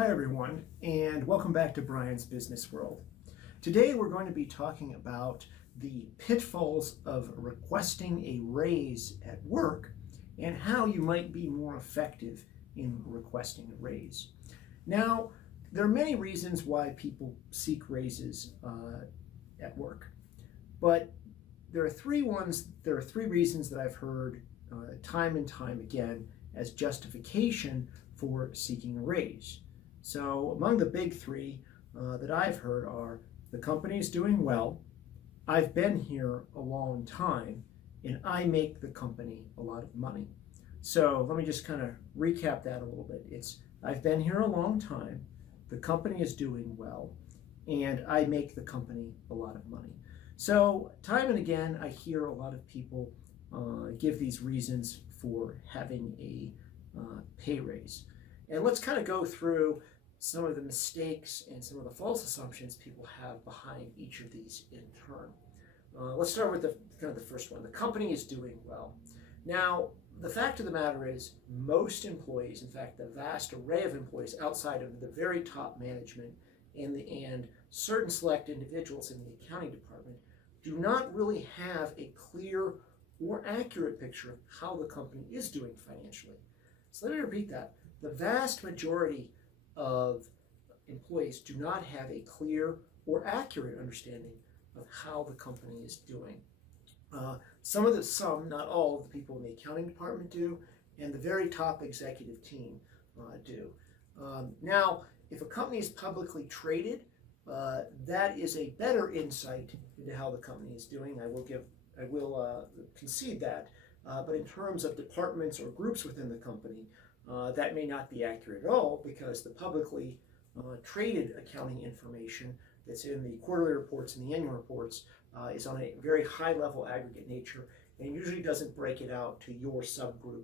Hi everyone, and welcome back to Bryan's Business World. Today we're going to be talking about the pitfalls of requesting a raise at work and how you might be more effective in requesting a raise. Now, there are many reasons why people seek raises at work, but there are three reasons that I've heard time and time again as justification for seeking a raise. So among the big three that I've heard are the company is doing well, I've been here a long time, and I make the company a lot of money. So let me just kind of recap that a little bit. It's I've been here a long time, the company is doing well, and I make the company a lot of money. So time and again, I hear a lot of people give these reasons for having a pay raise. And let's kind of go through some of the mistakes and some of the false assumptions people have behind each of these in turn. Let's start with the first one. The company is doing well. Now, the fact of the matter is most employees, in fact, the vast array of employees outside of the very top management and certain select individuals in the accounting department do not really have a clear or accurate picture of how the company is doing financially. So let me repeat that. The vast majority of employees do not have a clear or accurate understanding of how the company is doing. Some, not all of the people in the accounting department do, and the very top executive team do. Now, if a company is publicly traded, that is a better insight into how the company is doing. I will concede that. But in terms of departments or groups within the company, that may not be accurate at all, because the publicly traded accounting information that's in the quarterly reports and the annual reports is on a very high level aggregate nature and usually doesn't break it out to your subgroup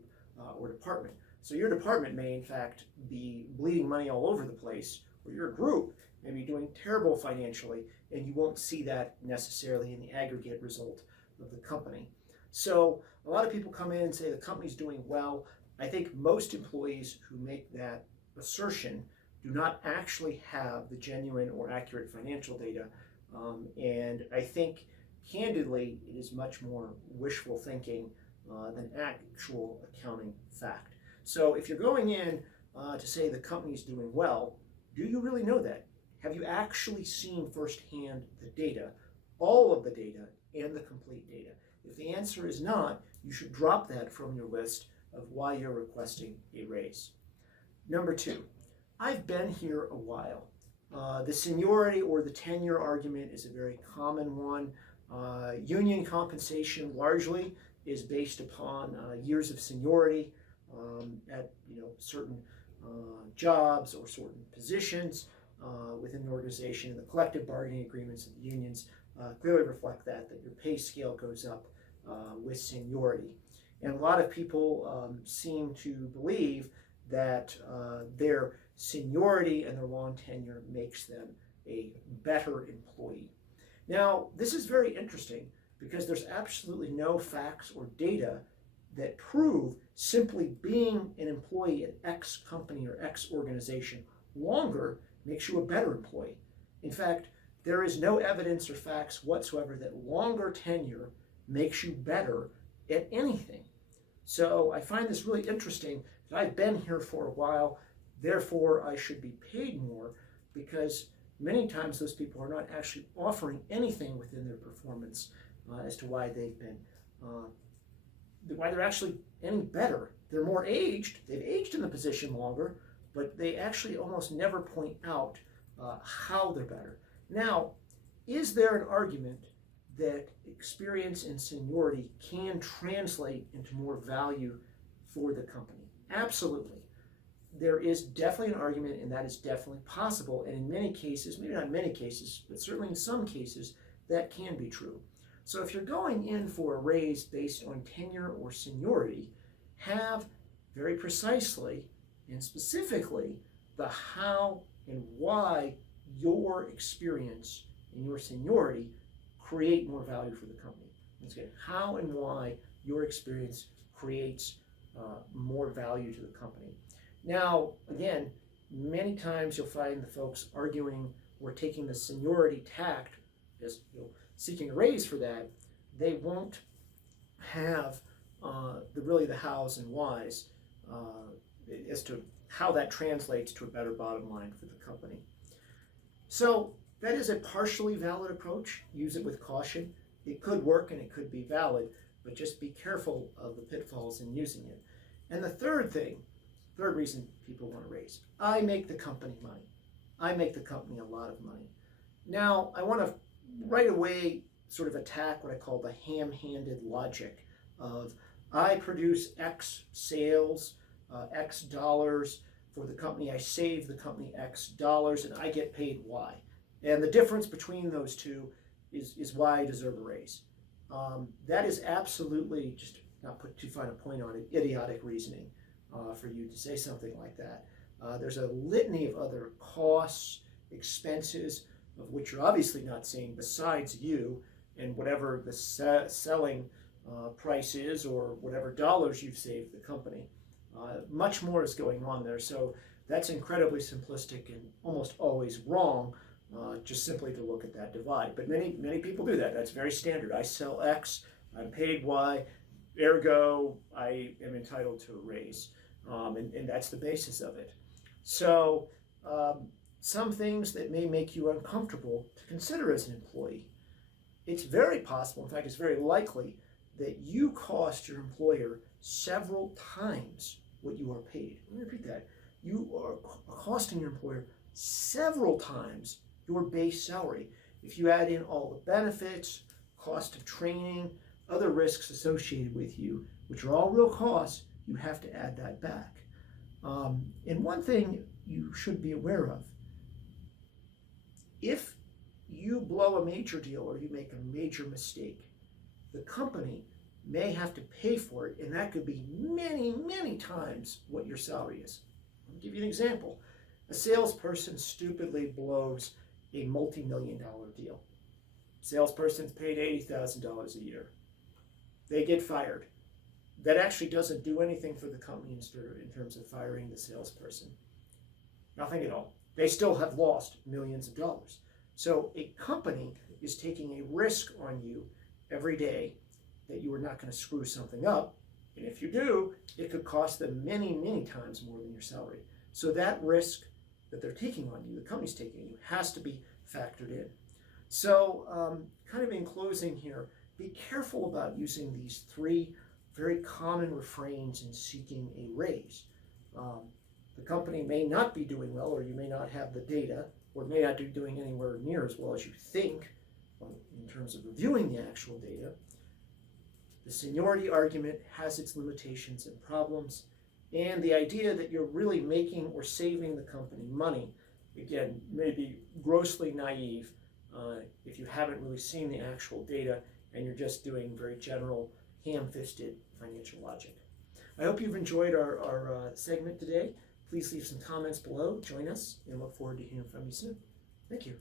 or department. So your department may in fact be bleeding money all over the place, or your group may be doing terrible financially, and you won't see that necessarily in the aggregate result of the company. So a lot of people come in and say the company's doing well. I think most employees who make that assertion do not actually have the genuine or accurate financial data. And I think, candidly, it is much more wishful thinking than actual accounting fact. So if you're going in to say the company's doing well, do you really know that? Have you actually seen firsthand the data, all of the data, and the complete data? If the answer is not, you should drop that from your list of why you're requesting a raise. Number two, I've been here a while. The seniority or the tenure argument is a very common one. Union compensation largely is based upon years of seniority at certain jobs or certain positions within the organization. And the collective bargaining agreements of the unions clearly reflect that your pay scale goes up with seniority. And a lot of people seem to believe that their seniority and their long tenure makes them a better employee. Now, this is very interesting because there's absolutely no facts or data that prove simply being an employee at X company or X organization longer makes you a better employee. In fact, there is no evidence or facts whatsoever that longer tenure makes you better at anything. So I find this really interesting that I've been here for a while, therefore I should be paid more, because many times those people are not actually offering anything within their performance as to why they're actually any better. They're more aged, they've aged in the position longer, but they actually almost never point out how they're better. Now, is there an argument that experience and seniority can translate into more value for the company? Absolutely. There is definitely an argument, and that is definitely possible. And in many cases, maybe not many cases, but certainly in some cases, that can be true. So if you're going in for a raise based on tenure or seniority, have very precisely and specifically the how and why your experience and your seniority create more value for the company. Let's get how and why your experience creates more value to the company. Now, again, many times you'll find the folks arguing or taking the seniority tact as seeking a raise for that. They won't have the hows and whys as to how that translates to a better bottom line for the company. So that is a partially valid approach. Use it with caution. It could work and it could be valid, but just be careful of the pitfalls in using it. And the third reason people want to raise, I make the company money. I make the company a lot of money. Now, I want to right away sort of attack what I call the ham-handed logic of I produce X sales, X dollars for the company, I save the company X dollars, and I get paid Y. And the difference between those two is why I deserve a raise. That is absolutely, just not put too fine a point on it, idiotic reasoning for you to say something like that. There's a litany of other costs, expenses, of which you're obviously not seeing besides you and whatever the selling price is or whatever dollars you've saved the company. Much more is going on there. So that's incredibly simplistic and almost always wrong, just simply to look at that divide. But many people do that. That's very standard. I sell X, I'm paid Y, ergo I am entitled to a raise. And that's the basis of it. So some things that may make you uncomfortable to consider as an employee. It's very possible, in fact, it's very likely that you cost your employer several times what you are paid. Let me repeat that. You are costing your employer several times your base salary. If you add in all the benefits, cost of training, other risks associated with you, which are all real costs, you have to add that back. And one thing you should be aware of, if you blow a major deal or you make a major mistake, the company may have to pay for it, and that could be many, many times what your salary is. I'll give you an example. A salesperson stupidly blows a multi-million-dollar deal. Salesperson's paid $80,000 a year. They get fired. That actually doesn't do anything for the company in terms of firing the salesperson. Nothing at all. They still have lost millions of dollars. So a company is taking a risk on you every day that you are not going to screw something up. And if you do, it could cost them many, many times more than your salary. So that risk that they're taking on you, the company's taking on you, has to be factored in. So kind of in closing here, be careful about using these three very common refrains in seeking a raise. The company may not be doing well, or you may not have the data, or may not be doing anywhere near as well as you think in terms of reviewing the actual data. The seniority argument has its limitations and problems, and the idea that you're really making or saving the company money, again, may be grossly naive if you haven't really seen the actual data and you're just doing very general, ham-fisted financial logic. I hope you've enjoyed our segment today. Please leave some comments below, join us, and look forward to hearing from you soon. Thank you.